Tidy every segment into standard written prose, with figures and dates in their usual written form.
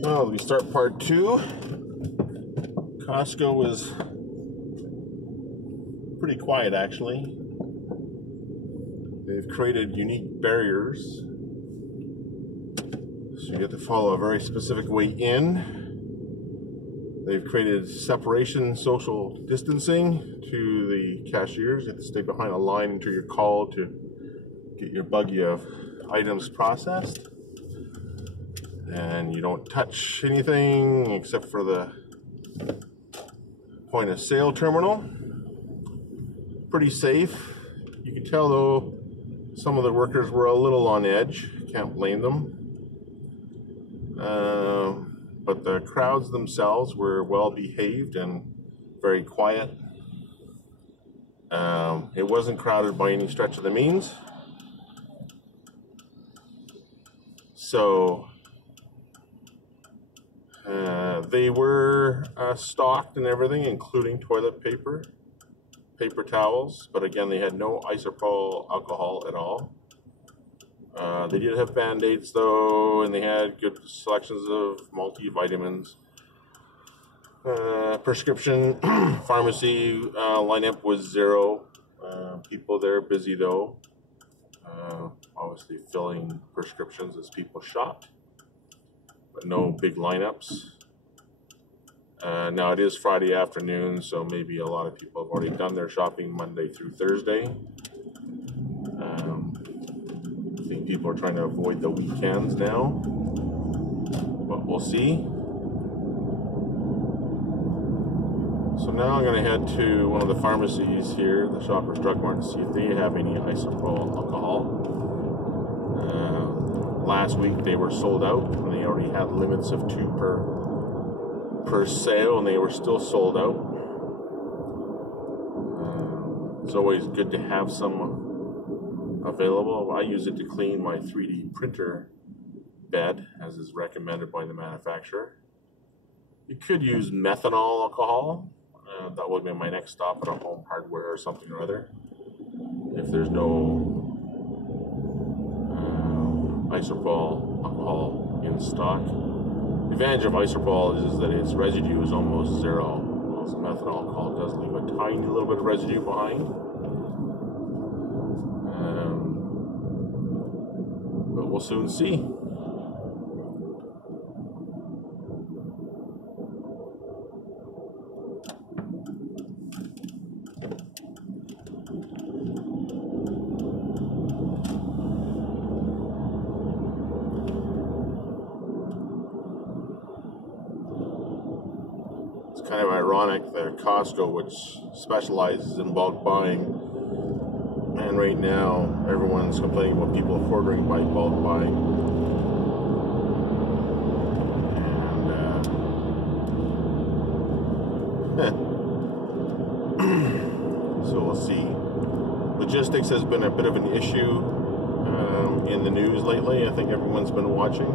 Well, we start part two. Costco was pretty quiet, actually. They've created unique barriers, so you have to follow a very specific way in. They've created separation, social distancing to the cashiers. You have to stay behind a line until you're called to get your buggy of items processed. And you don't touch anything except for the point of sale terminal. Pretty safe. You can tell though some of the workers were a little on edge. Can't blame them. But the crowds themselves were well behaved and very quiet. It wasn't crowded by any stretch of the means. So they were stocked and everything, including toilet paper, paper towels, but again, they had no isopropyl alcohol at all. They did have Band-Aids though, and they had good selections of multivitamins. Prescription pharmacy lineup was zero. People there busy though, obviously filling prescriptions as people shopped, but no big lineups. Now it is Friday afternoon, so maybe a lot of people have already done their shopping Monday through Thursday. I think people are trying to avoid the weekends now, but we'll see. So now I'm going to head to one of the pharmacies here, the Shoppers Drug Mart, to see if they have any isopropyl alcohol. Last week they were sold out, and they already had limits of 2 per sale, and they were still sold out. It's always good to have some available. I use it to clean my 3D printer bed, as is recommended by the manufacturer. You could use methanol alcohol. That would be my next stop at a Home Hardware or something or other, if there's no isopropyl alcohol in stock. The advantage of isopropyl is that its residue is almost zero. Whereas methanol alcohol does leave a tiny little bit of residue behind. But we'll soon see. Kind of ironic that Costco, which specializes in bulk buying, and right now everyone's complaining about people hoarding by bulk buying, and so we'll see. Logistics has been a bit of an issue in the news lately. I think everyone's been watching.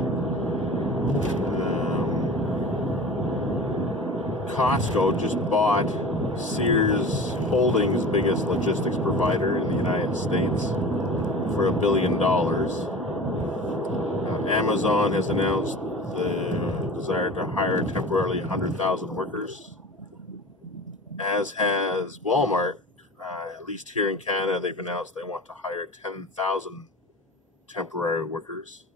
Costco just bought Sears Holdings' biggest logistics provider in the United States for $1 billion. Amazon has announced the desire to hire temporarily 100,000 workers, as has Walmart. At least here in Canada, they've announced they want to hire 10,000 temporary workers.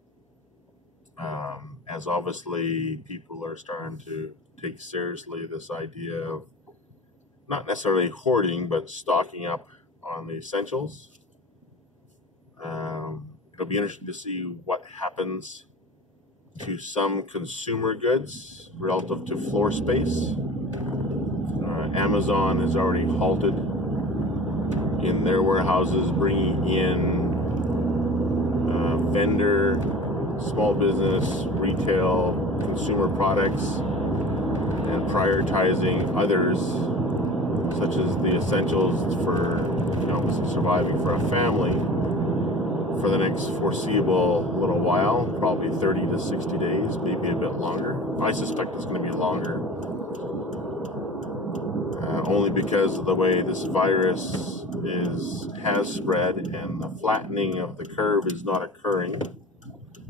As obviously people are starting to take seriously this idea of not necessarily hoarding, but stocking up on the essentials. It'll be interesting to see what happens to some consumer goods relative to floor space. Amazon has already halted in their warehouses bringing in vendor, small business, retail, consumer products, and prioritizing others, such as the essentials for, surviving for a family for the next foreseeable little while, probably 30 to 60 days, maybe a bit longer. I suspect it's going to be longer, only because of the way this virus has spread and the flattening of the curve is not occurring.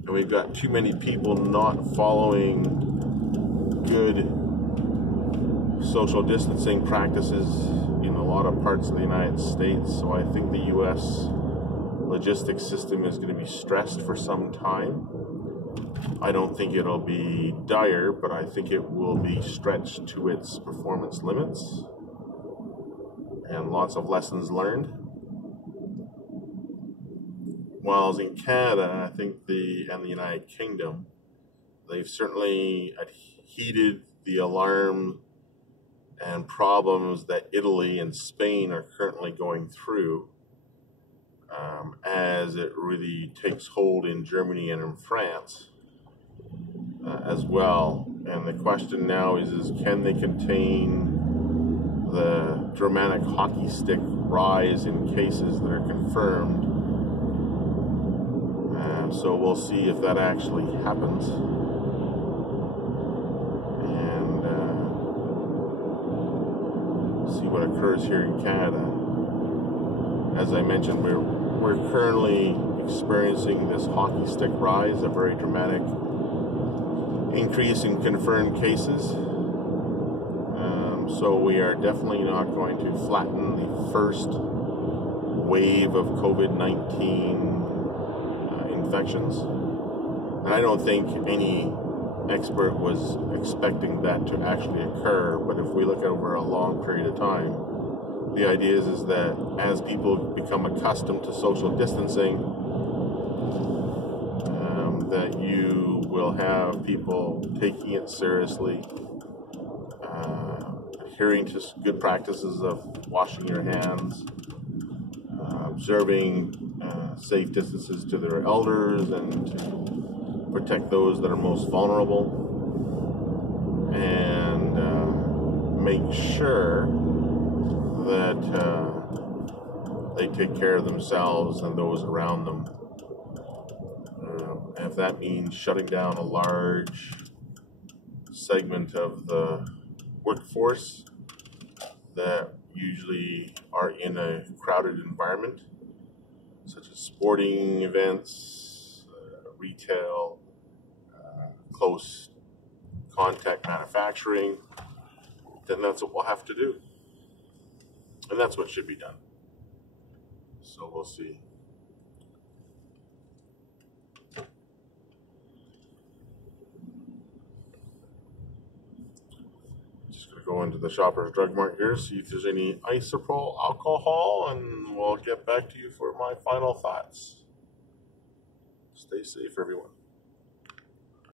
And we've got too many people not following good social distancing practices in a lot of parts of the United States. So I think the U.S. logistics system is going to be stressed for some time. I don't think it'll be dire, but I think it will be stretched to its performance limits, and lots of lessons learned. While in Canada, I think and the United Kingdom, they've certainly heeded the alarm and problems that Italy and Spain are currently going through, as it really takes hold in Germany and in France as well. And the question now is can they contain the dramatic hockey stick rise in cases that are confirmed? So we'll see if that actually happens. And see what occurs here in Canada. As I mentioned, we're currently experiencing this hockey stick rise, a very dramatic increase in confirmed cases. So we are definitely not going to flatten the first wave of COVID-19 infections. And I don't think any expert was expecting that to actually occur, but if we look over a long period of time, the idea is that as people become accustomed to social distancing, that you will have people taking it seriously, adhering to good practices of washing your hands, observing safe distances to their elders and to protect those that are most vulnerable, and make sure that they take care of themselves and those around them. And if that means shutting down a large segment of the workforce that usually are in a crowded environment, such as sporting events, retail, close contact manufacturing, then that's what we'll have to do. And that's what should be done. So we'll see. Just going to go into the Shoppers Drug Mart here, see if there's any isopropyl alcohol, and we'll get back to you for my final thoughts. Stay safe, everyone.